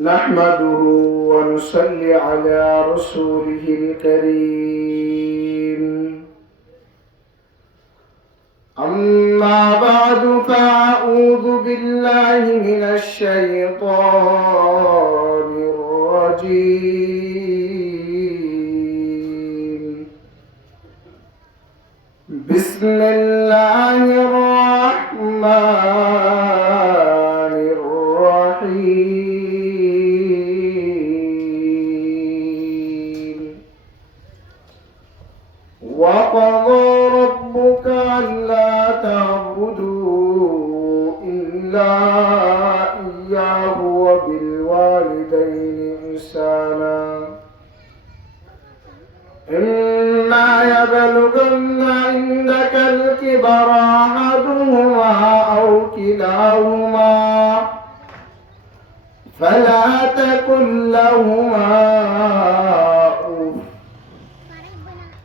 نحمده ونصلي على رسوله الكريم. أما بعد فأعوذ بالله من الشيطان الرجيم. بسم الله الرحمن الرحيم. وقضى ربك ألا تعبدوا إلا إياه وبالوالدين إحسانا. إما يبلغن عندك الكبر أحدهما أو كلاهما فلا تقل لهما أف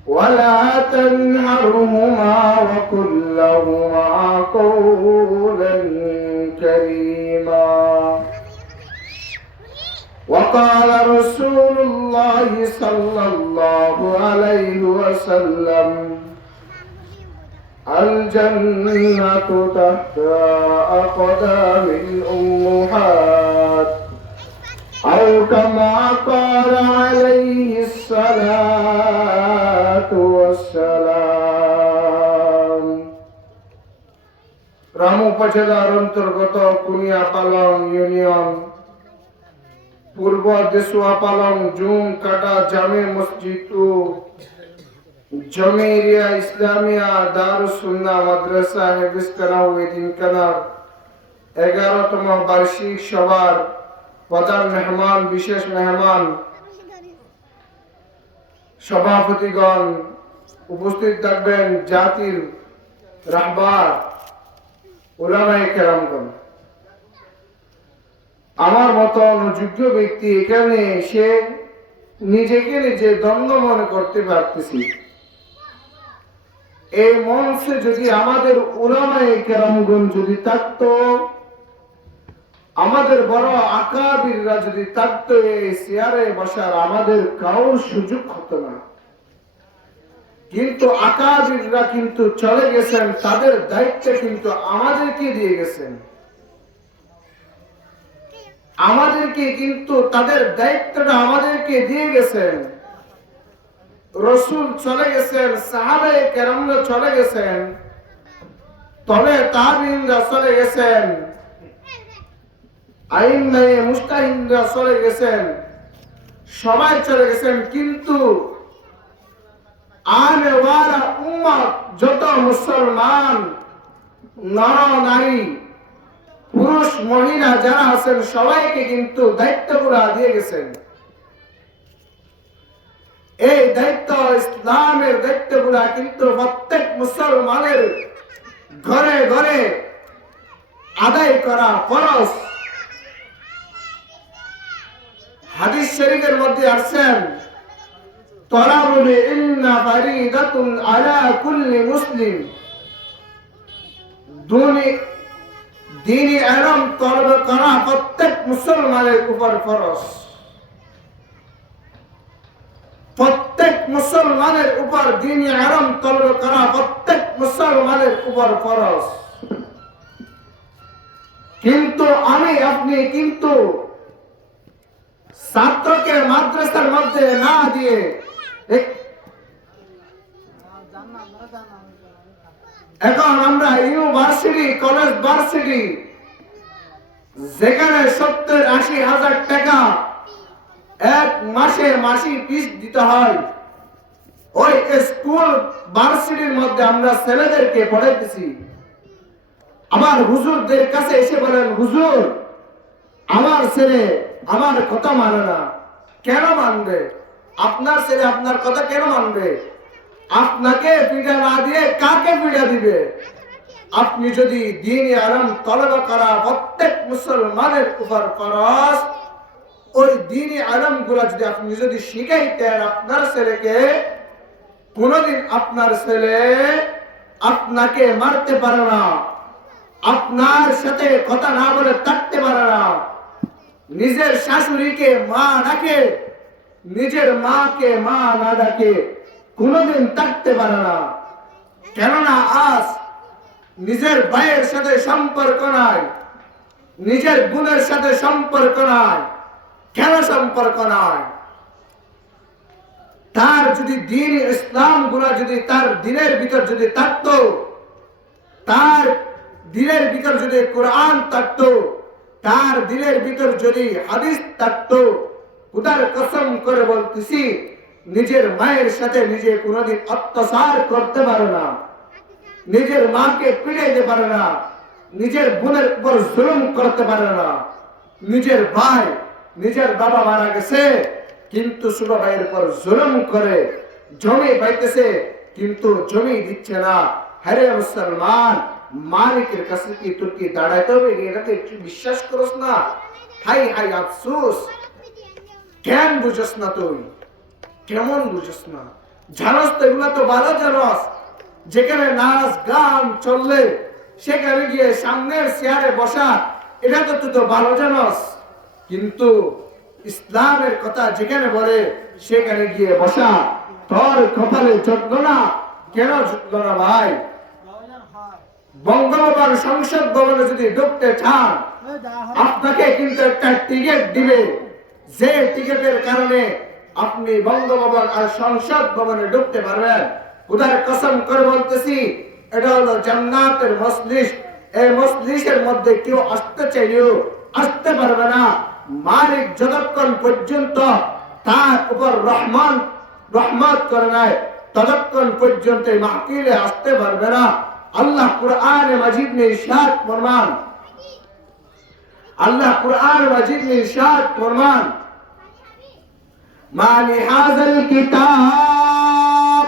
ولا تنهرهما وقل لهما قولا كريما. وقال رسول الله صلى الله عليه وسلم: الجنة تحت أقدام الأمهات، أو كما قال عليه الصلاة والسلام. রামু উপজেলার অন্তর্গত কুনিয়াপালং ইউনিয়ন পূর্ব দেশুয়া পালং জুম কাটা জামে মসজিদ ও জমিরিয়া ইসলামিয়া দারুস সুন্নাহ মাদ্রাসা হেফিজখানা ও এতিমখানার 11তম বার্ষিক সভার প্রধান মেহমান, বিশেষ মেহমান, সভাপতিগণ, উপস্থিত থাকবেন জাতির রাহবার উলামায়ে কেরামগণ। আমার মতন যোগ্য ব্যক্তি এখানে এসে নিজেকে নিজে দ্বন্দ্ব মনে করতে পারতেছি। এই মঞ্চে যদি আমাদের উলামায়ে কেরামগণ যদি থাকতো, আমাদের বড় আকাবিররা যদি থাকতো, এই চেয়ারে বসার আমাদের কারোর সুযোগ হতো না। কিন্তু আকাবিররা কিন্তু চলে গেছেন, তাদের দায়িত্ব কিন্তু আমাদেরকে দিয়ে গেছেন। আমাদেরকে কিন্তু তাদের দায়িত্বটা আমাদেরকে দিয়ে গেছেন। রাসূল চলে গেছেন, সাহাবায়ে কেরামরা চলে গেছেন, তবে তাবিঈনরা চলে গেছেন, আইম্মায়ে মুজতাহিদরা চলে গেছেন, সবাই চলে গেছেন। কিন্তু আনে ওয়ালা উম্মত যত মুসলমান নর নারী পুরুষ মহিলা যারা আছেন সবাইকে কিন্তু দায়িত্বগুলো দিয়ে গেছেন। এই দায়িত্ব, ইসলামের দায়িত্বগুলা কিন্তু প্রত্যেক মুসলমানের ঘরে ঘরে আদায় করা ফরজ। হাদিস শরীফের মধ্যে আসছেন, তলাবুল ইলমি ফারিদাতুন আলা কুল্লি মুসলিম। দ্বীনি ইলম তলব করা প্রত্যেক মুসলমানের উপর ফরজ। প্রত্যেক মুসলমানের উপর দ্বীনি ইলম তলব করা প্রত্যেক মুসলমানের উপর ফরজ। কিন্তু আপনি কিন্তু ছাত্রকে মাদ্রাসার মধ্যে না দিয়ে এখন আমরা ইউনিভার্সিটি, কলেজ, ভার্সিটি যেখানে 70-80 হাজার টাকা এক মাসে মাসিক ফিস দিতে হয়, ওই স্কুল ভার্সিটির মধ্যে আমরা ছেলেদেরকে পড়াইতেছি। আবার হুজুরদের কাছে এসে বলেন, হুজুর আমার ছেলে আমার কথা মানে না। কেন মানবে? আপনার ছেলে আপনার কথা কেন মানবে? আপনাকে পিঠা না দিয়ে কাকে পিঠা দিবে? আপনি যদি দ্বীনি ইলম তলব করা প্রত্যেক মুসলমানের উপর ফরজ, ওই দ্বীনি ইলম গুলা যদি শিখাইতেন আপনার ছেলেকে, কোনদিন আপনার ছেলে আপনাকে মারতে পারে না, আপনার সাথে কথা না বলে থাকতে পারে না। নিজের শাশুড়িকে মা ডাকে, নিজের মাকে মা না ডাকে কোনোদিন থাকতে পারে না। কেননা আজ নিজের ভাইয়ের সাথে সম্পর্ক নাই, নিজের বোনের সাথে সম্পর্ক নাই। কেন সম্পর্ক নাই? তার যদি দ্বীন ইসলাম গুলা যদি তার দিনের ভিতর যদি থাকতো, তার দিনের ভিতর যদি কোরআন থাকতো, তার দিনের ভিতর যদি হাদিস থাকতো, খোদার কসম করে বলতেছি নিজের মায়ের সাথে নিজে কোনোদিন অত্যাচার করতে পারে না, নিজের মাকে পিটাইতে পারে না, নিজের বোনের উপর জুলুম করতে পারে না। নিজের ভাই, নিজের বাবা মারা গেছে কিন্তু ছোট ভাইয়ের উপর জুলুম করে, জমি পাইতেছে কিন্তু জমি দিচ্ছে না। হরে মুসলমান, মালিকের কাছে কি তোর কি দাঁড়াইতে হবে? এটাকে একটু বিশ্বাস করস না? হাই হাই আফসোস, কেন বুঝস না? তুই কেমন বুঝস না? জানস তো, এগুলা তো ভালো জানস। যেখানে নাচ গান চললে সেখানে গিয়ে সামনের চেয়ারে বসা, এটা তো তুই তো ভালো জানস। কিন্তু ইসলামের কথা যেখানে বলে সেখানে গিয়ে বসা তোর কপালে জুটলো না। কেন জুটলো না ভাই? বঙ্গভবন সংসদ ভবনে যদি ঢুকতে চান, আপনাকে কিন্তু একটা টিকিট দিবে, যে টিকিটের কারণে আপনি বঙ্গভবন আর সংসদ ভবনে ঢুকতে পারবেন। খোদার কসম করে বলতেছি, এটা হলো জান্নাতের মজলিস। এই মজলিসের মধ্যে কেউ আসতে চাইলেও আসতে পারবে না। মালিক যতক্ষণ পর্যন্ত তার উপর রহমত করে নাই, ততক্ষণ পর্যন্ত মাহফিলে আসতে পারবে না। আল্লাহ কুরআনে মাজিদ में इरशाद फरमान, अल्लाह कुरान मजीद में इरशाद फरमान, मा लिहाज़ल किताब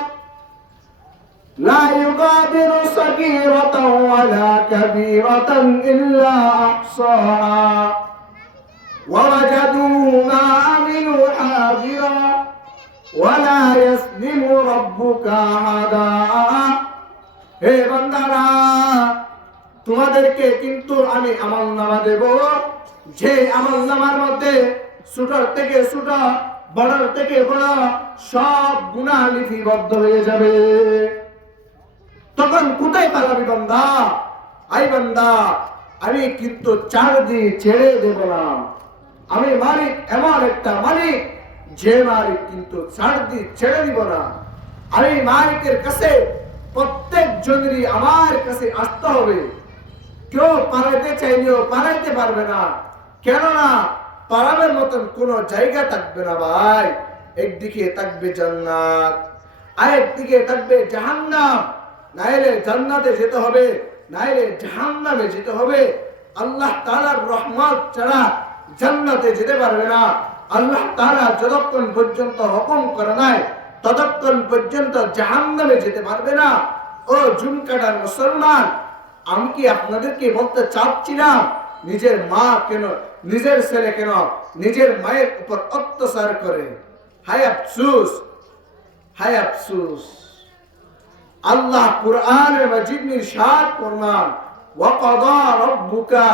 ला युगादिरु सगीरतन वला कबीरतन इल्ला अहसाहा ववजदू मा अमिलू हादिरा वला यस्लिमु रब्बुका अहदा। হে বান্দারা, তোমাদেরকে কিন্তু আমি আমলনামা দেব, যে আমলনামার মধ্যে ছোটর থেকে ছোট, বড়র থেকে বড় সব গুনাহ লিপিবদ্ধ হয়ে যাবে। তখন কোথায় পালাবি বান্দা? আই বান্দা, আমি কিন্তু চার দিয়ে ছেড়ে দেব না। আমি মালিক, এমন একটা মালিক যে মালিক কিন্তু চার দিয়ে ছেড়ে দিব না। আমি মালিকের কাছে প্রত্যেক জনেরই আমার কাছে আসতে হবে। কেউ পালাইতে চাইলেও পালাইতে পারবে না, কেননা পালানোর মতন কোন জায়গা থাকবে না ভাই। একদিকে থাকবে জান্নাত, আরেকদিকে থাকবে জাহান্নাম। নাইলে জান্নাতে যেতে হবে, নাইলে জাহান্নামে যেতে হবে। আল্লাহ তাআলার রহমত ছাড়া জান্নাতে যেতে পারবে না। আল্লাহ তাআলা যতক্ষণ পর্যন্ত হুকুম করে নাই, ততক্ষণ পর্যন্ত জাহান্নামে যেতে পারবে না। ও জুমকাটার মুসলমান, আমি কি আপনাদেরকে বলতে চাচ্ছিলাম নিজের মা কেন, নিজের ছেলে কেন নিজের মায়ের উপর অত্যাচার করে? হায় আফসোস, হায় আফসোস। আল্লাহ কুরআনে মাজিদ में इरशाद फरमान, ওয়াকাদা রাব্বুকা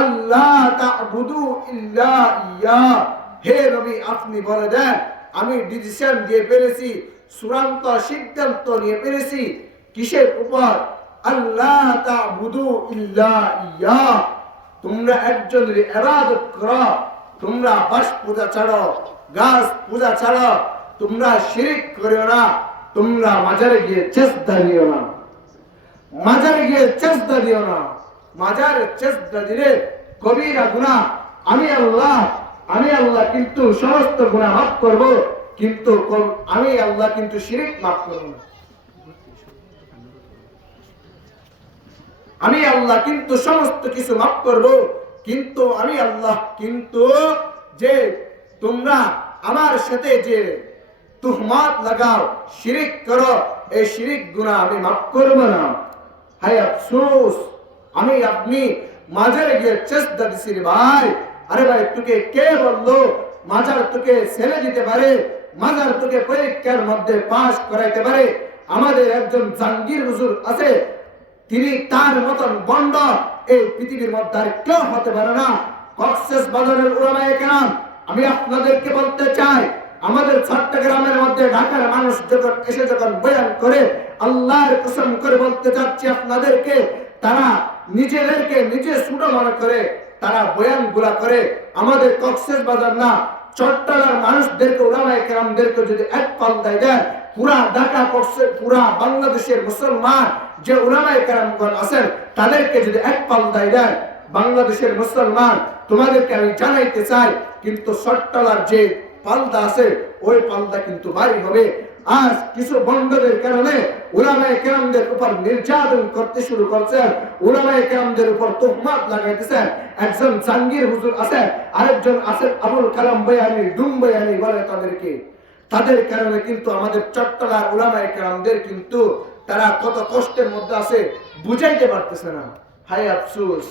আল্লা তা'বুদু ইল্লা ইয়্যা। হে নবী, আপনি বলে দেন, আমি ডিসিশন দিয়ে ফেলেছি, চূড়ান্ত সিদ্ধান্ত নিয়ে ফেলেছি। কিসের উপর? আল্লাহ তা'বুদু ইল্লা ইয়্যা, তোমরা একজনের ইবাদত করো, তোমরা বাস পূজা ছাড়ো, গাছ পূজা ছাড়ো, তোমরা শিরক করিও না, তোমরা মাজারে গিয়ে চেষ্টা দিও না, মাজারে গিয়ে চেষ্টা দিও না। মাজারে চেষ্টা দিলে কবিরা গুনাহ। আমি আল্লাহ কিন্তু সমস্ত গুনাহ মাফ করব, কিন্তু আমি আল্লাহ কিন্তু শিরক মাফ করব না। আমি আল্লাহ কিন্তু সমস্ত কিছু মাফ করব, কিন্তু আমি আল্লাহ কিন্তু যে তোমরা আমার সাথে যে তুহমাত লাগাও, শিরক করো, এই শিরক গুনাহ আমি মাফ করব না। হায় আফসোস, আমি আপনি মাজারে গিয়ে চেষ্টা দিছি রে ভাই। আরে ভাই, তোকে কে বললো মাজার তোকে ছেড়ে দিতে পারে, মাজার তোকে পরীক্ষার মধ্যে পাস করাইতে পারে? আমাদের একজন জাহাঙ্গীর হুজুর আছে, তিনি তার মতন বন্ড এই পৃথিবীর মধ্যে আর কেউ হতে পারে না। কক্সবাজারের উলামায়ে কেরাম, আমি আপনাদেরকে বলতে চাই, আমাদের চট্টগ্রামের মধ্যে ঢাকার মানুষ যখন বয়ান করে, আল্লাহর কসম করে বলতে চাচ্ছি আপনাদেরকে, তারা নিজেদেরকে নিজে ছোট মনে করে তারা বয়ানগুলা করে। আমাদের কক্সবাজার না, চট্টগ্রাম মানুষদেরকে, উলামায়ে কেরামদেরকে যদি এক পাল্লায় দেন, পুরা ঢাকা পুরা বাংলাদেশের মুসলমান যে উলামায়ে কেরামগণ আছেন তাদেরকে যদি এক পাল্লায় দেন, বাংলাদেশের মুসলমান, তোমাদেরকে আমি জানাইতে চাই, কিন্তু চট্টলার যে পাল্টা আছে ওই পাল্টা কিন্তু ভারী হবে। আজ কিছু বন্ধদের কারণে উলামায়ে কেরামদের উপর নির্যাতন করতে শুরু করছেন, উলামায়ে কেরামদের উপর তুহমাত লাগাইতেছেন। একজন জাহাঙ্গীর হুজুর আছে, আরেকজন আছেন আবুল কালাম বয়ানি, ডুম বয়ানি বলে তাদেরকে। তাদের কারণে কিন্তু আমাদের চট্টলার উলামায়ে কেরামদের কিন্তু তারা কত কষ্টের মধ্যে আছে বুঝাইতে পারতেছে না। হায় আফসোস,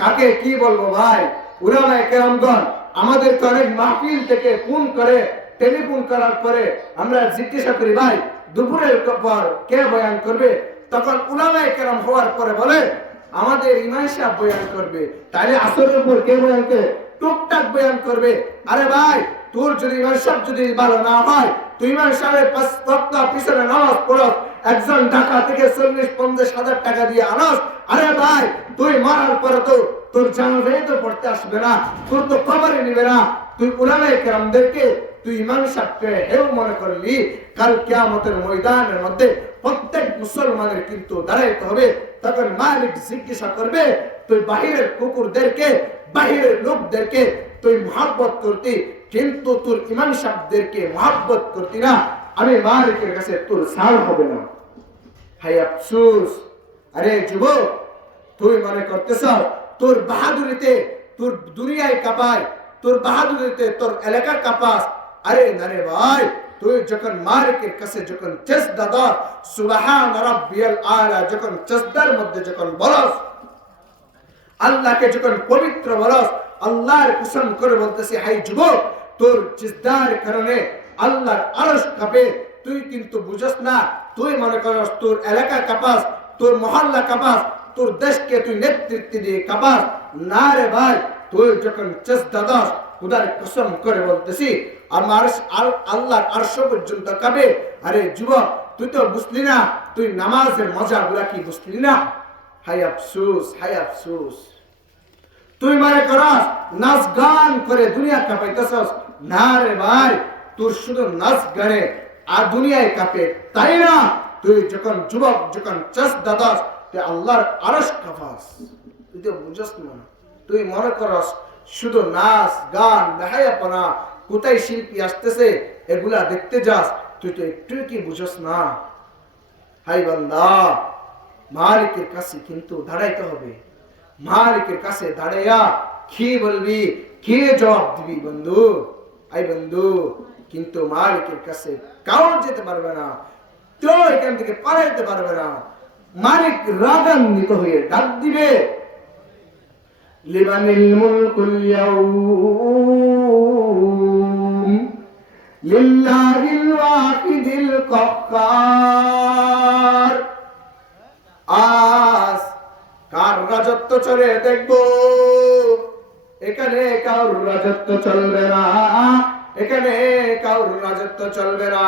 কাকে কি বলবো ভাই। উলামায়ে কেরামগণ আমাদেরকে অনেক মাহফিল থেকে ফোন করে, টেলিফোন করার পরে আমরা জিজ্ঞাসা করি, ভাই দুপুরের পর কে বয়ান করবে? তখন উলামায়ে কেরাম হওয়ার পরে বলে আমাদের ইমাম সাহেব বয়ান করবে। তাহলে আসরের পর কে বয়ান করে? টুকটাক বয়ান করবে। আরে ভাই, তোর যদি ইমাম সাহেব যদি ভালো না হয়, তুই ইমাম সাহেবের পিছনে নামাজ পড়স, একজন ঢাকা থেকে 40-50 হাজার টাকা দিয়ে আনস। আরে ভাই, তুই মারার পরে তো তোর জানাজাই তো পড়তে আসবে না, তোর তো কবরে নিবে না। তুই উলামায়ে কেরামদেরকে, তুই ইমাম সাহেবকে হেও মনে করলি। কাল কিয়ামতের ময়দানের মধ্যে প্রত্যেক মুসলমানের কিন্তু দাঁড়াইতে হবে। তখন মালিক জিজ্ঞাসা করবে, তুই বাহিরের কুকুরদেরকে, বাহিরের লোকদেরকে তুই মহব্বত করতি, কিন্তু তোর ইমাম সাহেবদেরকে মহব্বত করতি না, আমি মালিকের কাছে তোর ছাড় হবে না। হায় আফসোস। আরে যুবক, তুই মনে করতেছ তোর বাহাদুরিতে তোর দুনিয়ায় কাঁপায়, তোর বাহাদুরিতে তোর এলাকা কাঁপাস। আরে না রে ভাই, তুই যখন মালিকের কাছে যখন চেষ্টা দাও, সুবহান রাব্বিয়াল আলা যখন চেষ্টার মধ্যে যখন বলস, আল্লাহকে যখন পবিত্র বলস, আল্লাহর কসম করে বলতেছি, হাই যুবক, তোর চেষ্টার কারণে আল্লাহর আরশ কাঁপে। তুই কিন্তু বুঝস না, তুই মনে করস তোর এলাকা কাঁপাস, তোর মহল্লা কাঁপাস, তোর দেশকে তুই নেতৃত্ব দিয়ে কাঁপাস। না রে ভাই, তুই যখন চেষ্টা দাস, খুদার কসম করে বলতেছি, আমার আল্লাহর আরশ পর্যন্ত কাঁপে। আরে যুবক, তুই তো বুঝলি না, তুই নামাজের মজা গুলা কি বুঝলি না? হায় আফসোস, হায় আফসোস। তুই মনে করস নাচ গান করে দুনিয়া কাঁপাইতেছস। না রে ভাই, তোর শুধু নাচ গানে আর দুনিয়ায় কাঁপে তাই না, তুই যখন যুবক যখন চেষ্টা দাস, তুই আল্লাহর আরশ কাঁপাস। তুই তো বুঝস না, তুই মনে করস শুধু নাচ গান দেখায়াপনা, কোথায় শিল্পী আসতেছে এগুলা দেখতে যাস, তুই তো একটু কি বুঝস না। হাই বান্দা, মালিকের কাছে কিন্তু দাঁড়াইতে হবে। মালিকের কাছে দাঁড়াইয়া কি বলবি, কে জবাব দিবি বন্ধু? আই বন্ধু, কিন্তু মালিকের কাছে কাউ যেতে পারবে না, কেউ এখান থেকে পালাইতে পারবে না। মালিক রাগান্বিত হয়ে ডাক দিবে, লিমানিল মুলকুল ইয়াউম লিল্লাহিল ওয়াহিদিল কাহ্হার। আজ কার রাজত্ব চলে দেখবো। এখানে কারোর রাজত্ব চলবে না, এখানে কারোর রাজত্ব চলবে না,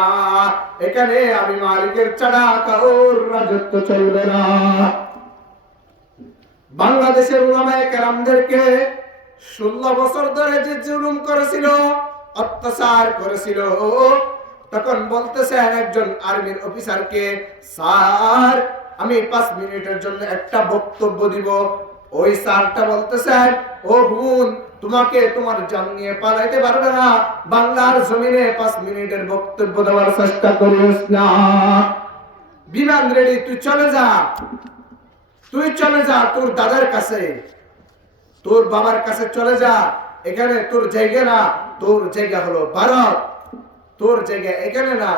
এখানে আমি মালিকের ছাড়া কারোর রাজত্ব চলবে না। বাংলাদেশের উলামায়ে কেরামদেরকে 16 বছর ধরে যে জুলুম করেছিল, অত্যাচার করেছিল, তখন বলতেছেন একজন আর্মির অফিসারকে, স্যার আমি 5 মিনিটের জন্য একটা বক্তব্য দিব। ওই স্যারটা বলতেছেন, ও বোন, তোমাকে তোমার জান নিয়ে পালাইতে পারবে না, বাংলার জমিনে 5 মিনিটের বক্তব্য দেওয়ার চেষ্টা করিস না। বিমান রেডি, তুই চলে যা, তুই চলে যা তোর দাদার কাছে, তোর বাবার কাছে চলে যা। এখানে তোর জায়গা না, তোর জায়গা হলো ভারত, তোর জায়গা এখানে না।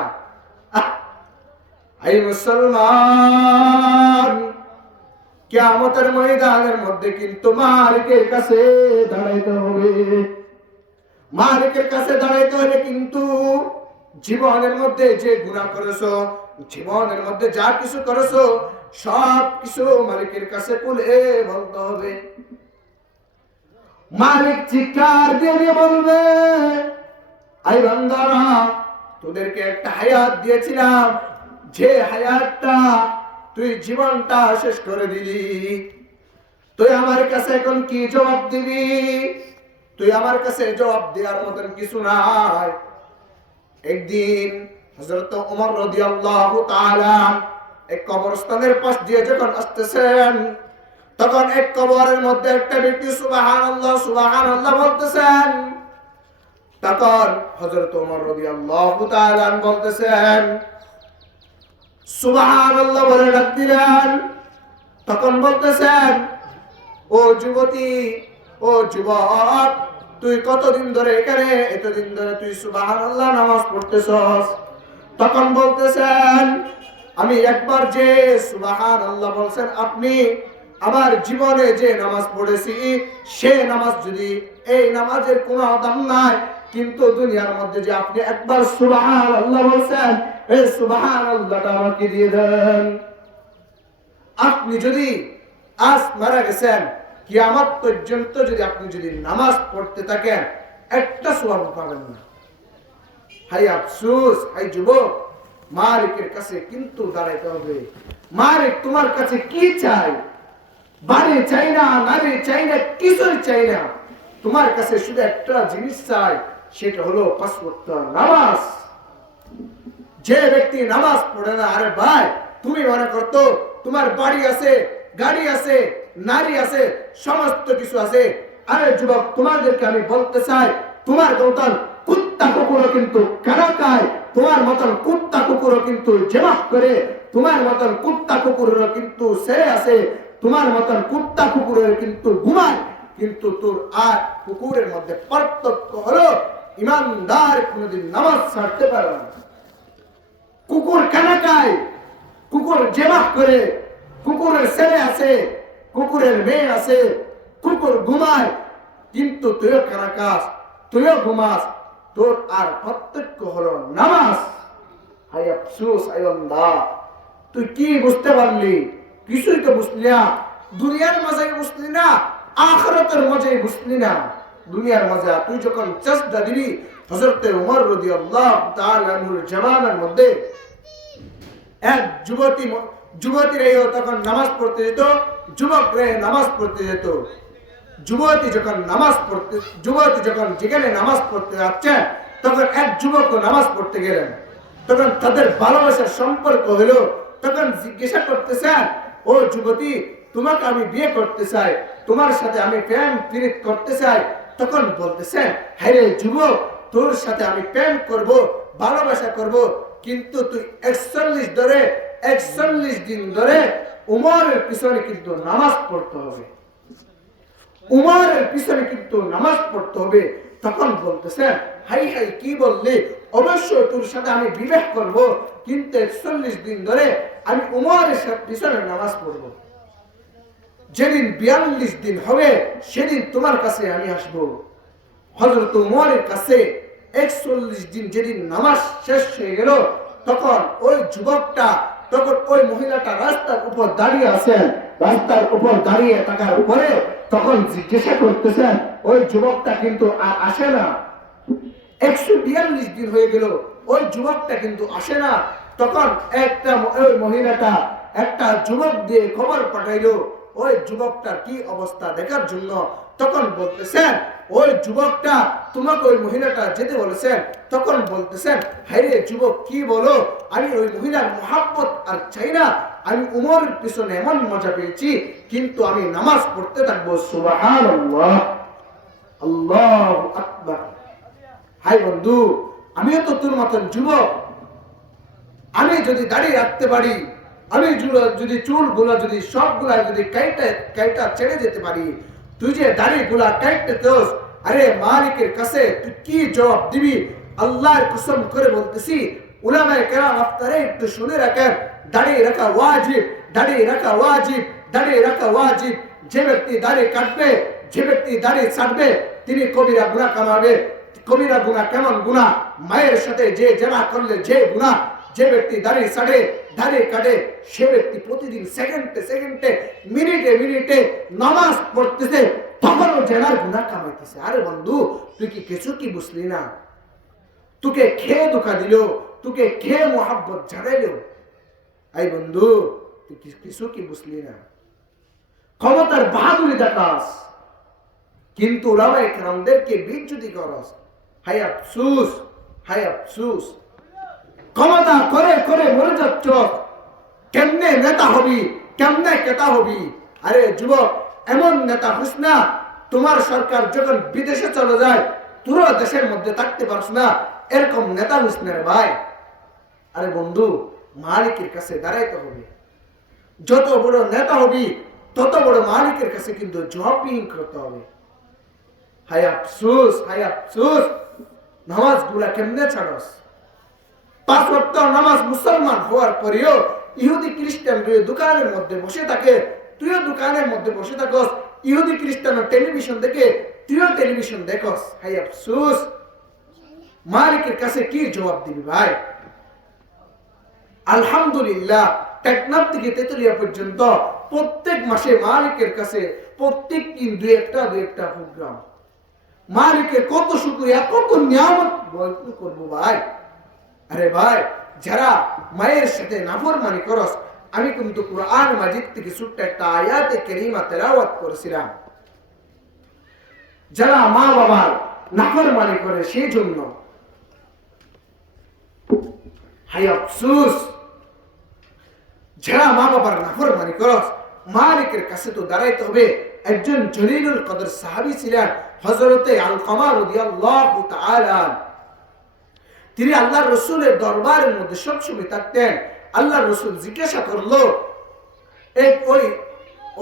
এই মুসলমান, কিয়ামতের ময়দানের মধ্যে কিন্তু মালিকের কাছে দাঁড়াইতে হবে। মালিকের কাছে দাঁড়াইতে হবে, কিন্তু জীবনের মধ্যে যে গুনাহ করেছো, জীবনের মধ্যে যা কিছু করেছো, সব কিছু মালিকের কাছে খুলে বলতে হবে। মালিক চিৎকার দিয়ে দিয়ে বলবে, আই বান্দারা, তোদেরকে একটা হায়াত দিয়েছিলাম, যে হায়াতটা তুই জীবনটা শেষ করে দিলি, তুই আমার কাছে এখন কি জবাব দিবি? তুই আমার কাছে জবাব দেওয়ার মতন কিছু নাই। একদিন হযরত ওমর রাদিয়াল্লাহু তাআলা এক কবরস্থানের পাশ দিয়ে যখন আসতেছেন, তখন এক কবরের মধ্যে একটা ব্যক্তি সুবহানাল্লাহ সুবহানাল্লাহ বলতেছেন। তখন হযরত ওমর রাদিয়াল্লাহু তাআলা বলতেছেন, সুবহানাল্লাহ বলে ডাক দিলেন। তখন বলতেছেন, ও যুবতী, ও যুবক, তুই কতদিন ধরে এখানে, এতদিন ধরে তুই সুবহানাল্লাহ নামাজ পড়তেছস? তখন বলতেছেন, আমি একবার যে সুবহানাল্লাহ বলছেন আপনি, আমার জীবনে যে নামাজ পড়েছি সে নামাজ, যদি এই নামাজের কোনো দাম নাই, কিন্তু দুনিয়ার মধ্যে যে আপনি একবার সুবহানাল্লাহ বলছেন, এই সুবহানাল্লাহটা আমাকে দিয়ে দেন। আপনি যদি আজ মারা গেছেন, কিয়ামত পর্যন্ত যদি আপনি যদি নামাজ পড়তে থাকেন, একটা সওয়াব পাবেন না। হাই আফসোস, হাই যুবক, মালিকের কাছে কিন্তু দাঁড়াইতে হবে। মালিক তোমার কাছে কি চাই? বাড়ি চাই না, নারী চাই না, কিছুই চাই না। তোমার কাছে শুধু একটা জিনিস চাই, সেটা হলো 5 ওয়াক্ত নামাজ। যে ব্যক্তি নামাজ পড়ে না, আরে ভাই, তুমি মনে করতো তোমার বাড়ি আছে, গাড়ি আছে, নারী আছে, সমস্ত কিছু আছে। আরে যুবক, তোমাদেরকে আমি বলতে চাই, তোমার মতন কুত্তা কুকুরও কিন্তু কানা খায়, তোমার মতন কুত্তা কুকুরও কিন্তু জেমাক করে, তোমার মতন কুত্তা কুকুরেরও কিন্তু ছেড়ে আছে, তোমার মতন কুত্তা কুকুরের কিন্তু ঘুমায়। কিন্তু তোর আর কুকুরের মধ্যে পার্থক্য হলো, ইমানদার কোনদিন নামাজ ছাড়তে পারে না। কুকুর কানা খায়, কুকুর জেমাক করে, কুকুরের ছেলে আছে, কুকুরের মেয়ে আছে, কুকুর ঘুমায়, কিন্তু তুইও কানা খাস, তুইও ঘুমাস, তোর আর পার্থক্য হলো নামাজ। হায় আফসোস, হায় আল্লাহ, তুই কি বুঝতে পারলি? কিছুই তো বুঝলি না। দুনিয়ার মজাই বুঝলি না, আখিরাতের মজাই বুঝলি না। দুনিয়ার মজা তুই যখন চেষ্টা দিবি, হযরত ওমর রাদিয়াল্লাহু তাআলা আনহুর জামানার মধ্যে এক যুবতীরাও তখন নামাজ পড়তে যেত, যুবকরা নামাজ পড়তে যেত। যুবতী যখন যেখানে নামাজ পড়তে যাচ্ছে, তখন এক যুবক নামাজ পড়তে গেলেন। তখন তাদের ভালোবাসার সম্পর্ক হলো। তখন জিজ্ঞাসা করতেছেন, ও যুবতী, তোমাকে আমি বিয়ে করতে চাই, তোমার সাথে আমি প্রেম প্রীত করতে চাই। তখন বলতেছেন, হ্যাঁ রে যুবক, তোর সাথে আমি প্রেম করব, ভালোবাসা করব, কিন্তু তুই 41 দিন ধরে উমরের পিছনে কিন্তু নামাজ পড়তে হবে, উমরের পিছনে কিন্তু নামাজ পড়তে হবে। তখন বলতেছেন, হাই হাই, কি বললি? অবশ্যই তোর সাথে আমি বিবাহ করব, কিন্তু 41 দিন ধরে আমি উমরের পিছনে নামাজ পড়ব। যেদিন 42 দিন হবে, সেদিন তোমার কাছে আমি আসব। হযরত উমরের কাছে 41 দিন যেদিন নামাজ শেষ হয়ে গেল, তখন ওই যুবকটা, তখন ওই মহিলাটা রাস্তার উপর দাঁড়িয়ে আছেন। রাস্তার উপর দাঁড়িয়ে থাকার উপরে তখন জিজ্ঞাসা করতেছেন, ওই যুবকটা কিন্তু আর আসে না। 142 দিন হয়ে গেল, ওই যুবকটা কিন্তু আসে না। তখন ওই মহিলাটা একটা যুবক দিয়ে খবর পাঠাইলো ওই যুবকটার কি অবস্থা দেখার জন্য। তখন বলতেছেন, ওই যুবকটা তোমাকে ওই মহিলাটা যেতে বলেছেন। তখন বলতেছেন, হ্যাঁ রে যুবক, কি বলো? আমি ওই মহিলার মোহাব্বত আর চাই না, আমি উমরের পিছনে এমন মজা পেয়েছি, কিন্তু আমি নামাজ পড়তে থাকবো। সুবহানাল্লাহ, আল্লাহু আকবার। হাই বন্ধু, আমিও তো তোর মতন যুবক। আমি যদি দাঁড়িয়ে রাখতে পারি, আমি যদি চুলগুলা যদি সবগুলা যদি কাইটা ছেড়ে যেতে পারি, তুই যে দাড়িগুলা কাইটতে তোস, আরে মালিকের কাছে তুই কি জবাব দিবি? আল্লাহর কসম করে বলতেছি, উলামায়ে কেরাম আপনারা একটু শুনে রাখেন, দাড়ি রাখা ওয়াজিব, দাড়ি রাখা ওয়াজিব, দাড়ি রাখা ওয়াজিব। যে ব্যক্তি দাড়ি কাটবে, যে ব্যক্তি দাড়ি ছাড়বে, তিনি কবিরা গুনাহ কামাবে। কবিরা গুনাহ কেমন গুনাহ? মায়ের সাথে যে জেনা করলে যে গুনাহ। যে ব্যক্তি দাড়ি ছাড়ে, দাড়ি কাটে, সে ব্যক্তি প্রতিদিন সেকেন্ডে সেকেন্ডে, মিনিটে মিনিটে নামাজ পড়তেছে, তখনও জেনার গুনাহ কামাইতেছে। আরে বন্ধু, তুই কি কিছু কি বুঝলি না? তোকে খেয়ে ধোকা দিল, তোকে খেয়ে মোহাব্বত জানাইল। এই বন্ধু, তুই কিছু কি বুঝলি না? ক্ষমতার বাহাদুরি দেখাস, কিন্তু ওলামায়ে কেরামদেরকে বিচ্যুতি করস। হায় আফসোস, হায় আফসোস। ক্ষমতা করে করে মরে যাচ্ছ, কেমনে নেতা হবি, কেমনে কেতা হবি? আরে যুবক, এমন নেতা হইস না তোমার সরকার যখন বিদেশে চলে যায় পুরো দেশের মধ্যে থাকতে পারছ না, এরকম নেতা হইস না রে ভাই। আরে বন্ধু, মালিকের কাছে দাঁড়াইতে হবে। যত বড় নেতা হবি তত বড় মালিকের কাছে কিন্তু জবাবদিহি করতে হবে। হায় আফসোস, হায় আফসোস, নামাজ গুলা কেমনে ছাড়স? 5 ওয়াক্ত নামাজ মুসলমান হওয়ার পরেও ইহুদি খ্রিস্টান দোকানের মধ্যে বসে থাকে, তুইও দোকানের মধ্যে বসে থাকস। ইহুদি খ্রিস্টান টেলিভিশন দেখে, তুইও টেলিভিশন দেখস। হায় আফসোস, মালিকের কাছে কি জবাব দিবি ভাই? আলহামদুলিল্লাহ, টেকনাফ থেকে তেতুলিয়া পর্যন্ত প্রত্যেক মাসে মালিকের কাছে প্রত্যেক দিন দুই একটা প্রোগ্রাম। মালিকের কত শুকরিয়া, কত নিয়ামত বর্ণনা করবো ভাই। আরে ভাই, যারা মায়ের সাথে নাফরমানি করস, আমি কিন্তু কুরআন মাজিদ থেকে ছোট্ট একটা আয়াতে কারীমা তেলাওয়াত করেছিলাম। যারা মা বাবার নাফরমানি করে সেই জন্য হায় আফসোস। যারা মা বাবার নাফরমানি করস, মালিকের কাছে তো দাঁড়াইতে হবে। একজন জলিলুল কদর সাহাবী ছিলেন হযরতে আলকামা রাদিয়াল্লাহু তাআলা। তিনি আল্লাহর রাসূলের দরবারের মধ্যে সবসময় থাকতেন। আল্লাহর রাসূল জিজ্ঞাসা করলো,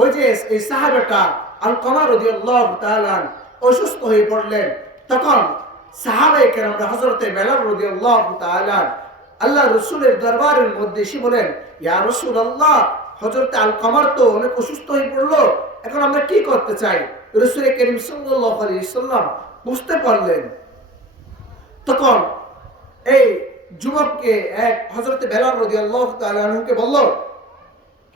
ওই যে এই সাহাবাটা আলকামা রাদিয়াল্লাহু তাআলা অসুস্থ হয়ে পড়লেন, তখন সাহাবায়ে কেরামরা হযরতে বেলাল রাদিয়াল্লাহু তাআলা আল্লাহর রাসূলের দরবারের মধ্যে এসে বলেন, ইয়া রাসূলুল্লাহ, হযরতে আলকামার তো অনেক অসুস্থ হয়ে পড়লো, এখন আমরা কি করতে চাই? রাসূল করিম সাল্লাল্লাহু আলাইহি সাল্লাম বুঝতে পারলেন। তখন এই যুবককে এক হযরতে বেলাল রাদিয়াল্লাহু তাআলা আনহুকে বলল,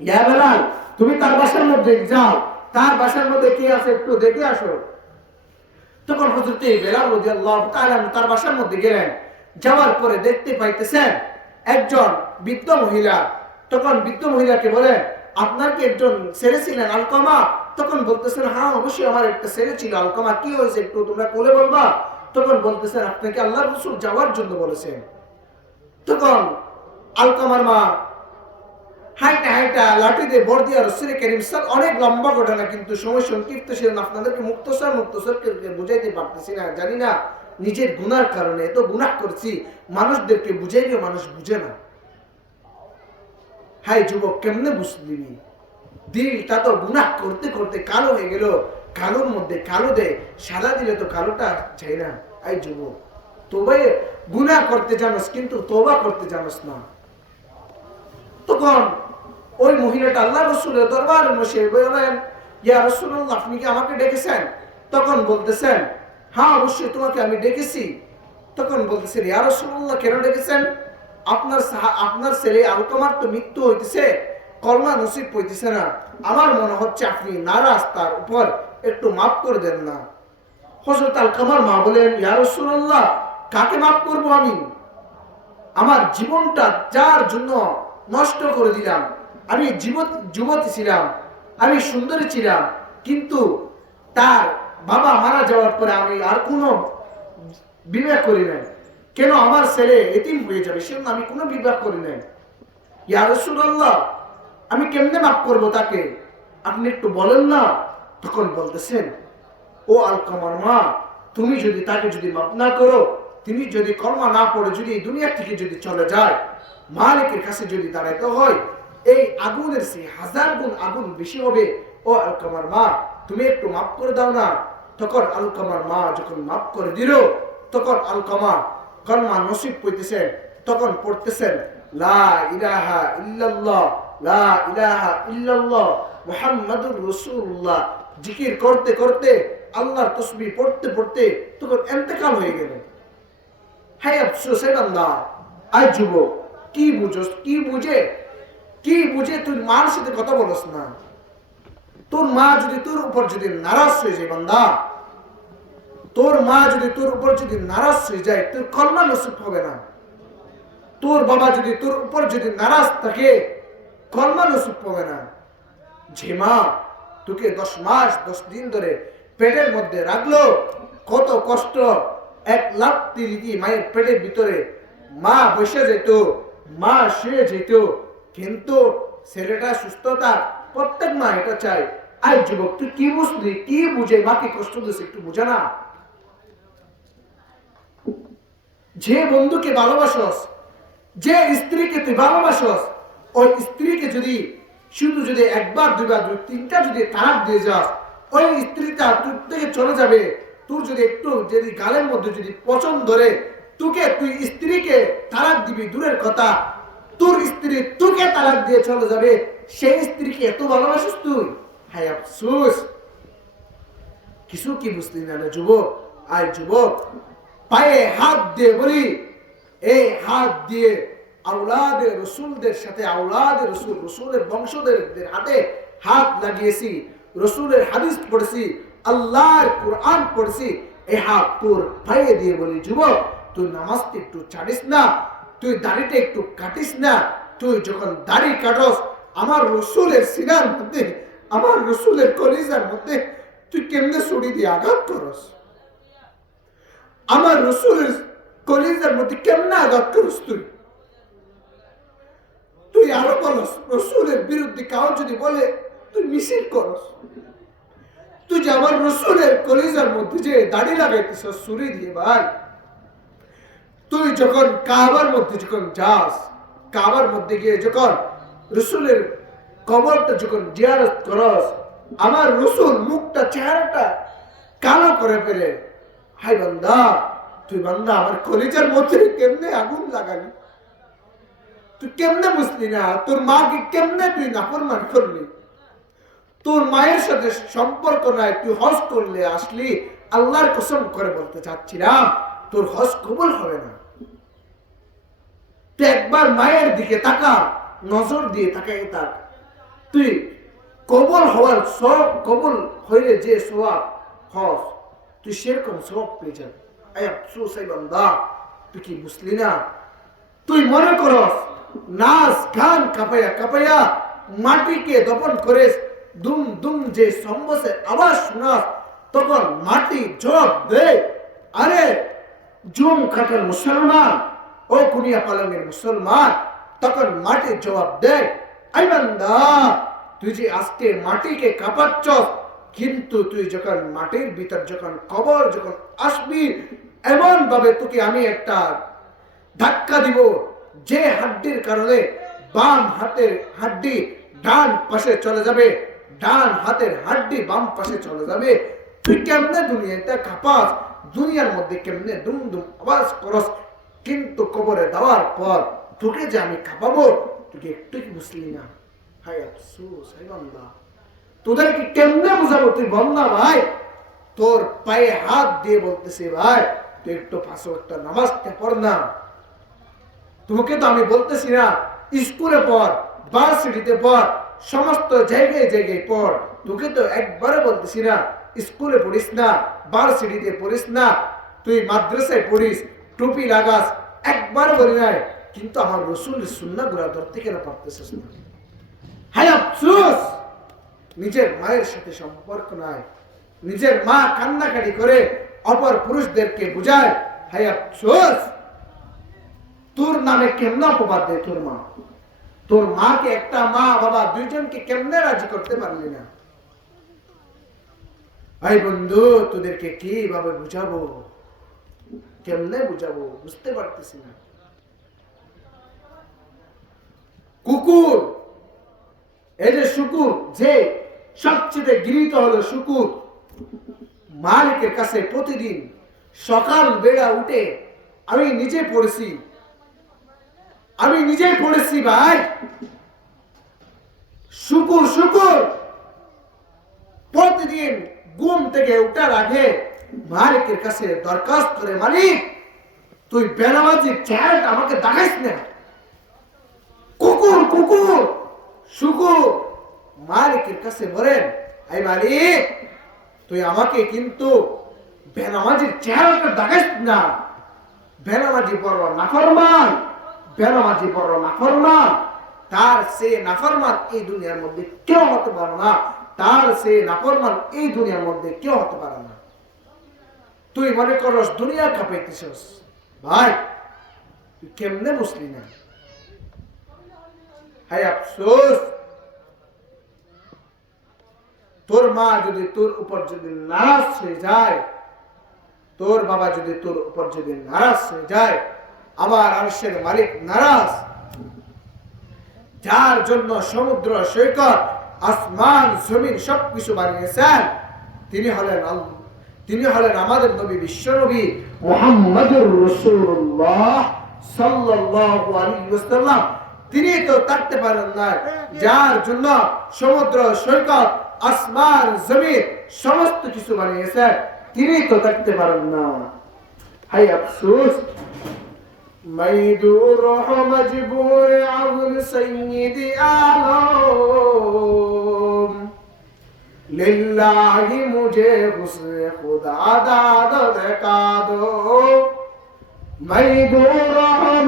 ইয়া বেলাল, তুমি তার বাসার মধ্যে যাও, তার বাসার মধ্যে কি আছে একটু দেখে আসো। তখন হযরতে বেলাল রাদিয়াল্লাহু তাআলা তার বাসার মধ্যে গেলেন। যাওয়ার পরে দেখতে পাইতেছেন একজন বৃদ্ধ মহিলা। তখন বৃদ্ধ মহিলাকে বলেন, আপনার কি একজন ছেলে ছিলেন আলকামা? তখন বলতেছেন, হ্যাঁ অবশ্যই আমার একটা ছেলে ছিল। আলকামা, কি হয়েছে একটু তোমরা বলে বলবা? তখন বলতেছেন, আপনাকে আল্লাহর রাসূল যাওয়ার জন্য বলেছেন। তখন আলকামার মা হাইটা হাইটা লাঠি দিয়ে বর দিয়া রাসূল করিম সাল্লাল্লাহু, অনেক লম্বা ঘটনা কিন্তু সময় সংক্ষিপ্ত ছিল, আপনাদেরকে মুক্তসর বুঝাইতে পারতেছি না। জানি না নিজের গুনার কারণে এত গুনাহ করছি, মানুষদেরকে বুঝাইলেও মানুষ বুঝে না। হাই যুবক, কেমনে বুঝলি? দিলটা তো গুনাহ করতে করতে কালো হয়ে গেল, কালোর মধ্যে কালো দেয়, সাদা দিলে তো কালোটা চাই না। আই যুবক, তবে গুনাহ করতে জানোস কিন্তু তওবা করতে জানোস না। তখন ওই মহিলাটা আল্লাহ রাসূলের দরবারে বসে বলেন, ইয়া রাসূলুল্লাহ, আপনি কি আমাকে ডেকেছেন? তখন বলতেছেন, হ্যাঁ অবশ্যই তোমাকে আমি ডেকেছি। তখন বলতেছেন, ইয়া রাসূলুল্লাহ, কেন ডেকেছেন? আপনার ছেলে আলকামার তো মৃত্যু হইতেছে, কর্মা নসিব হইতেছে না, আমার মনে হচ্ছে আপনি নারাজ, তার উপর একটু মাফ করে দেন না। হযরত আলকামার মা বলেন, ইয়া রাসূলুল্লাহ, কাকে মাফ করব আমি? আমার জীবনটা যার জন্য নষ্ট করে দিলাম। আমি যুবতী ছিলাম, আমি সুন্দরী ছিলাম, কিন্তু তার বাবা মারা যাওয়ার পরে আমি আর কোনো বিবাহ করি নাই। কেন আমার ছেলে এতিম হয়ে যাবে সেজন্য আমি কোনো বিবাহ করি নাই। ইয়া রাসূলুল্লাহ, আমি কেমনে মাফ করব তাকে? আপনি একটু বলেন না। তখন বলতেছেন, ও আলকামার মা, তুমি যদি তাকে যদি মাফ না করো, তিনি যদি কলমা না পড়ে যদি এই দুনিয়া থেকে যদি চলে যায়, মালিকের কাছে যদি দাঁড়াইতে হয়, এই আগুনের চেয়ে 1000 গুণ আগুন বেশি হবে। ও আলকামার মা, তুমি একটু মাফ করে দাও না। তখন আলকামার মা যখন মাফ করে দিল, তখন আলকামা কলমা নসিব হইতেছেন। তখন পড়তেছেন, লা ইলাহা ইল্লাল্লাহ, লা ইলাহা ইল্লাল্লাহ মুহাম্মাদুর রাসূলুল্লাহ। জিকির করতে করতে, আল্লাহর তাসবিহ পড়তে পড়তে তখন ইন্তেকাল হয়ে গেল। হায় আফসোস হে বান্দা, আজ যুবক, কি বুঝে তুই মার সাথে কথা বলস না? তোর মা যদি তোর উপর যদি নারাজ হয়ে যায় বান্দা, তোর মা যদি তোর উপর যদি নারাজ হয়ে যায়, তোর কলমা নসিব হবে না। তোর বাবা যদি তোর উপর যদি নারাজ থাকে, কলমা নসিব হবে না। যে মা তোকে 10 মাস 10 দিন ধরে পেটের মধ্যে রাখলো, কত কষ্ট, এক লাফতি রীতি মায়ের পেটের ভিতরে মা বসে যেত, মা শুয়ে যেত, কিন্তু ছেলেটা সুস্থতা প্রত্যেক মা এটা চায়। আই যুবক, তুই কি বুঝলি, কি বুঝে মাকে কষ্ট দিস, একটু বুঝে না। যে বন্ধুকে ভালোবাসস, যে স্ত্রীকে তুই ভালোবাসস, ওই স্ত্রীকে যদি শুধু যদি একবার দুইবার তিনটা যদি তালাক দিয়ে যাস, ওই স্ত্রীটা তোর থেকে চলে যাবে। তোর যদি একটু যদি গালের মধ্যে যদি পছন্দ ধরে, তুই স্ত্রীকে তালাক দিবি দূরের কথা, তোর স্ত্রী তোকে তালাক দিয়ে চলে যাবে। সেই স্ত্রীকে এত ভালোবাসিস তুই, হায় আফসোস। কিছু কি বুঝলি না রে যুবক? আয় যুবক, পায়ে হাত দিয়ে বলি, এই হাত দিয়ে আওলাদে রসুলদের সাথে, আওলাদে রসুল, রসুলের বংশধরদের হাতে হাত লাগিয়েছি, রসুলের হাদিস পড়েছি, আল্লাহর কুরআন পড়েছি। এই হাত তোর পায়ে দিয়ে বলি, যুবক, তুই নামাজটা একটু ছাড়িস না, তুই দাড়িটা একটু কাটিস না। তুই যখন দাড়ি কাটস, আমার রসুলের সিনার মধ্যে, আমার রসুলের কলিজার মধ্যে তুই কেমনে ছুরি দিয়ে আঘাত করস? আমার রসুলের কলিজার মধ্যে কেমনে আঘাত করস? তুই আরো বলস রসুলের বিরুদ্ধে কাউ যদি বলে তুই মিছিল করস। তুই যে আমার রসুলের কলিজার মধ্যে যে দাড়ি লাগাইতেছ ছুরি দিয়ে, ভাই, তুই যখন কাবার মধ্যে যখন যাস, কাবার মধ্যে গিয়ে যখন রসুলের কবরটা যখন জিয়ারত করস, আমার রসুল মুখটা চেহারাটা কালো করে ফেলে। হাই বান্দা, তুই বান্দা আমার কলিজার মধ্যে কেমনে আগুন লাগালি? তুই কেমনে বুঝলি না? তোর মাকে কেমনে তুই নাফরমান করলি? তোর মায়ের সাথে সম্পর্ক নাই, তুই হজ করলে আসলি, আল্লাহর কসম করে বলতে চাচ্ছিলাম তোর হজ কবুল হবে না। তুই একবার মায়ের দিকে তাকা, নজর দিয়ে তাকাই থাক, তুই কবুল হওয়ার সব, কবুল হইলে যে সওয়াব হজ, তুই সেরকম সওয়াব পেয়ে যাবি। আয় আফসোস এই বান্দা, তুই কি বুঝলি না? তুই মনে করস নাচ গান কাঁপাইয়া কাঁপাইয়া মাটিকে দপন করিস, দুম দুম যে সম্বসে আওয়াজ শোনাস, তখন মাটি জবাব দে, আরে জুম খাটের মুসলমান, ও কুনিয়া পালনের মুসলমান, তখন মাটি জবাব দে, আই বান্দা, তুই যে আজকে মাটিকে কাঁপাচ্ছস, কিন্তু তুই যখন মাটির ভিতর যখন কবর যখন আসবি, এমন ভাবে তোকে আমি একটা ধাক্কা দিব, যে হাড্ডির কারণে বাম হাতের হাড্ডি ডান পাশে চলে যাবে, ডান হাতের হাড্ডি বাম পাশে চলে যাবে। তুই কেমনে দুনিয়াটা কাঁপাস, দুনিয়ার মধ্যে কেমনে দুম দুম আওয়াজ করস, কিন্তু কবরে দেওয়ার পর তোকে যে আমি কাঁপাবো, তোকে একটু কি বুঝলি না? হায় আফসোস, হায় বান্দা, তোদেরকে কেমনে বুঝাবো? তুই বল না ভাই, তোর পায়ে হাত দিয়ে বলতেছি, ভাই তুই একটু 5 ওয়াক্ত নামাজটা পড় না। তোমাকে তো আমি বলতেছি না স্কুলে পড়, ভার্সিটিতে পড়, সমস্ত জায়গায় জায়গায় পড়, তোকে তো একবারে বলতেছি না স্কুলে পড়িস না, ভার্সিটিতে পড়িস না, তুই মাদ্রাসায় পড়িস, টুপি লাগাস, একবার বলি নাই, কিন্তু আমার রসুলের সুন্নাহগুলো ধরতে কেন পারতেছিস না? হায় আফসোস, নিজের মায়ের সাথে সম্পর্ক নাই, নিজের মা কান্নাকাটি করে অপর পুরুষদেরকে বুঝায়, হায় আফসোস, তোর নামে কেমনে অপবাদ দেয় তোর মা? তোর মাকে, একটা মা বাবা দুইজনকে কেমনে রাজি করতে পারলি না? ভাই বন্ধু, তোদেরকে কিভাবে বুঝাবো, কেমনে বুঝাবো, বুঝতে পারতেছি না। কুকুর, এই যে শুকুর, যে সবচেয়ে গৃহীত হলো শুকুর, মালিকের কাছে প্রতিদিন সকাল বেলা উঠে, আমি নিজেই পড়েছি ভাই, শুকুর শুকুর প্রতিদিন ঘুম থেকে উঠার আগে মালিকের কাছে দরখাস্ত করে, মালিক তুই বেনামাজির চেহারাটা আমাকে দেখাইস না। কুকুর কুকুর শুকুর মালিকের কাছে বলেন, এই মালিক, তুই আমাকে কিন্তু বেনামাজির চেহারাটা দেখাস না। বেনামাজি বড় নাফরমান, বেনামাজি বড় নাফরমান, তার সে নাফরমান এই দুনিয়ার মধ্যে কেউ হতে পারে না, তার সে নাফরমান এই দুনিয়ার মধ্যে কেউ হতে পারে না। তুই মনে করস দুনিয়া কাঁপাইতেছস, ভাই তুই কেমনে বুঝলি না? হায় আফসোস, তোর মা যদি তোর উপর যদি নারাজ হয়ে যায়, তোর বাবা যদি তোর উপর যদি নারাজ হয়ে যায়, আমার আরশের মালিক নারাজ, যার জন্য সমুদ্র সৈকত আসমান জমিন সবকিছু বানিয়েছেন, তিনি হলেন আমাদের নবী, বিশ্ব নবী মুহাম্মদুর রাসূলুল্লাহ সাল্লাল্লাহু আলাইহি ওয়াসাল্লাম। তিনি তো থাকতে পারেন না, যার জন্য সমুদ্র সৈকত আসমান জমিন সমস্ত কিছু বানিয়েছেন, তিনি তো থাকতে পারেন না। হায় আফসোস, ميدور مجبور عظم سيد आलम लिल्लाह मुझे हुस्न खुदा दाद दिखा दो। मजबूर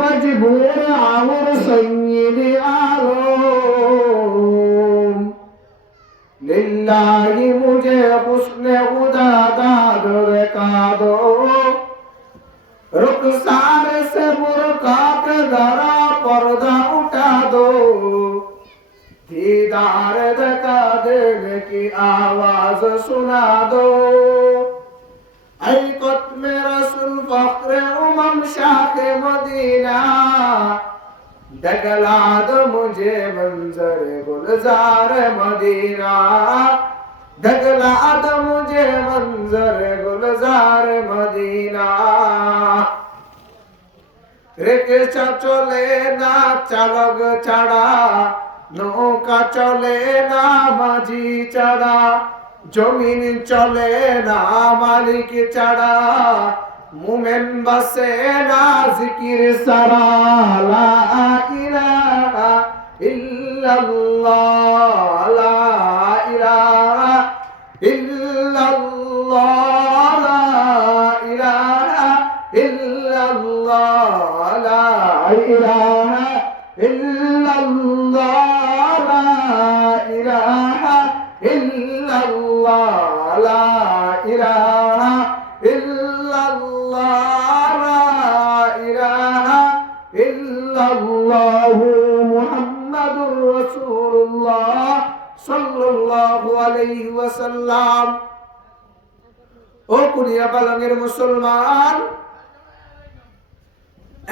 मजबूर आमिर सैयद आलम लिल्लाह मुझे हुस्न खुदा दाद दिखा दो। रुखसार से बुरका के जरा पर्दा उठा दो, दीदार दिखा देने की आवाज सुना दो। ऐ क़त्म रसूल फख्र उमम शाह मदीना, दिखला दो मुझे मंजर गुलजार मदीना, दिखला दो मुझे मंजर गुलजार मदीना। रिक्शा चले ना चालक चढ़ा, नौका चले ना माझी चढ़ा, जमीन चले ना मालिक चढ़ा, मुमिन बसे ना जिकिर सरा। ला इलाहा इल्लल्लाह, ला इलाहा इल्लल्लाह, ला इलाहा इल्लल्लाह, ला इलाहा इल्लल्लाह, ला इलाहा इल्लल्लाह, ला इलाहा इल्लल्लाह, ला इलाहा इल्लल्लाह मुहम्मदुर रासूलुल्लाह সাল্লাল্লাহু আলাইহি ওয়াসাল্লাম। ও কুনিয়া পালঙের মুসলমান,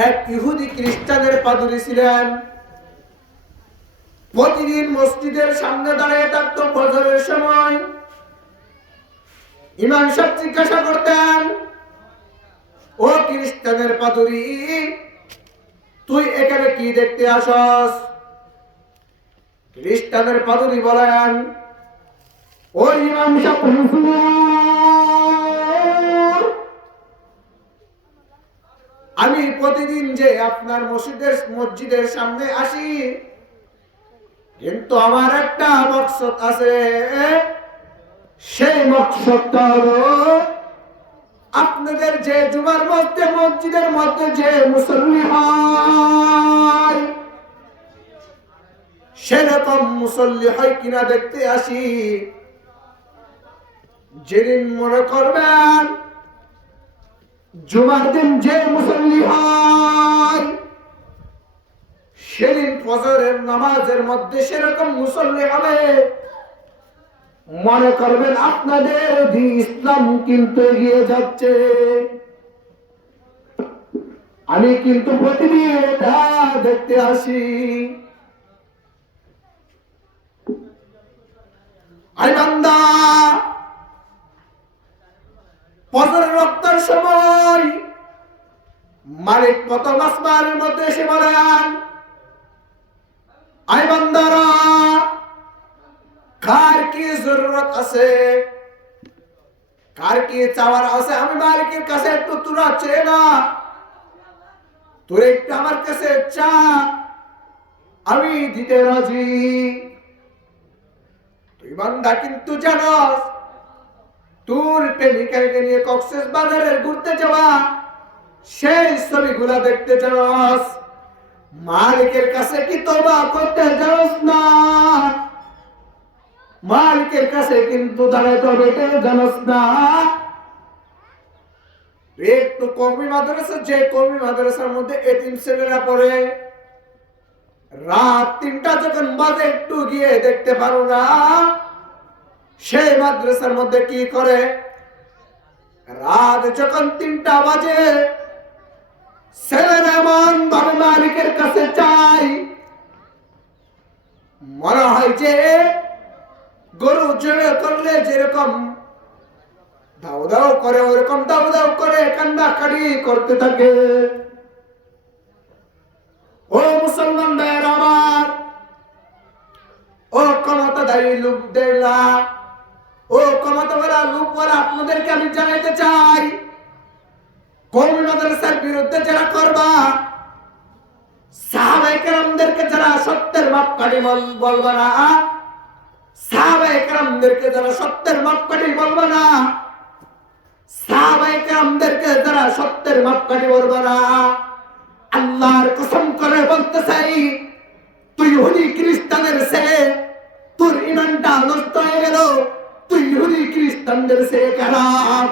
এক ইহুদি খ্রিস্টানের পাদরী ছিলেন। প্রতিদিন মসজিদের সামনে দাঁড়িয়ে থাকতো ফজরের সময়। ইমাম সাহেব জিজ্ঞাসা করতেন, ও খ্রিস্টানের পাদরী, তুই এখানে কি দেখতে আসস? খ্রিস্টানের পাদরী বলেন, ও ইমাম সাহেব, আমি প্রতিদিন যে আপনার মসজিদের সামনে আসি, কিন্তু আমার একটা মকসদ আছে। সেই মকসদটা হলো আপনাদের যে জুমার মধ্যে মসজিদের মধ্যে যে মুসল্লি হয়, সেরকম মুসল্লি হয় কিনা দেখতে আসি। যেদিন মনে করবেন জুমার দিন যে মুসল্লি হয়, সেদিন ফজরের নামাজের মধ্যে সেরকম মুসল্লি হবে, মনে করবেন আপনাদের দ্বীন ইসলাম কিন্তু এগিয়ে যাচ্ছে। আমি কিন্তু প্রতিদিন এটা দেখতে আসি। আরে বান্দা, ফজরের ওয়াক্তের সময় মালিক প্রথম আসমানের মধ্যে এসে বলেন, আয় বান্দারা, কার কি জরুরত আছে, কার কি চাওয়ার আছে, আমি মালিকের কাছে একটু তোরা চেয়ে না, তোরা একটু আমার কাছে চা, আমি দিতে রাজি। বান্দা কিন্তু জানোস তোর প্রেমিকাকে নিয়ে কক্সেস বাজারে ঘুরতে যাওয়া সেই ছবিগুলা দেখতে জানোস, মালিকের কাছে কি তওবা করতে জানোস না? মালিকের কাছে কিন্তু দাঁড়াতে হবে জানোস না? একটু কওমি মাদ্রাসা, যে কওমি মাদ্রাসার মধ্যে এতিম ছেলেরা পড়ে, রাত 3টা যখন বাজে একটু গিয়ে দেখতে পারো না সেই মাদ্রাসার মধ্যে কি করে। রাত যখন 3টা বাজে ছেলেরা এমন ভাবে মালিকের কাছে চাই, মনে হয় যে গরু জড়ে করলে যেরকম দাও দাও করে ওরকম দাও দাও করে কান্নাকাটি করতে থাকে। ও মুসলমান ভাইয়েরা আমার, ও ক্ষমতাধারী লোকদেররা, ও ক্ষমতাওয়ালা লোকওয়ালা, আপনাদেরকে আমি জানাইতে চাই, কওমি মাদ্রাসার বিরুদ্ধে যারা করবা, সাহাবায়ে কেরামদেরকে যারা সত্যের মাপকাঠি বলবা না, সাহাবায়ে কেরামদেরকে যারা সত্যের মাপকাঠি বলবা না, সাহাবায়ে কেরামদেরকে যারা সত্যের মাপকাঠি বলবা না, আল্লাহর কসম করে বলতে চাই, তুই ইহুদি খ্রিস্টানের ছেলে, তোর ঈমানটা নষ্ট হয়ে গেল, তুই ইহুদি খ্রিস্টানদের ছেলে খারাপ।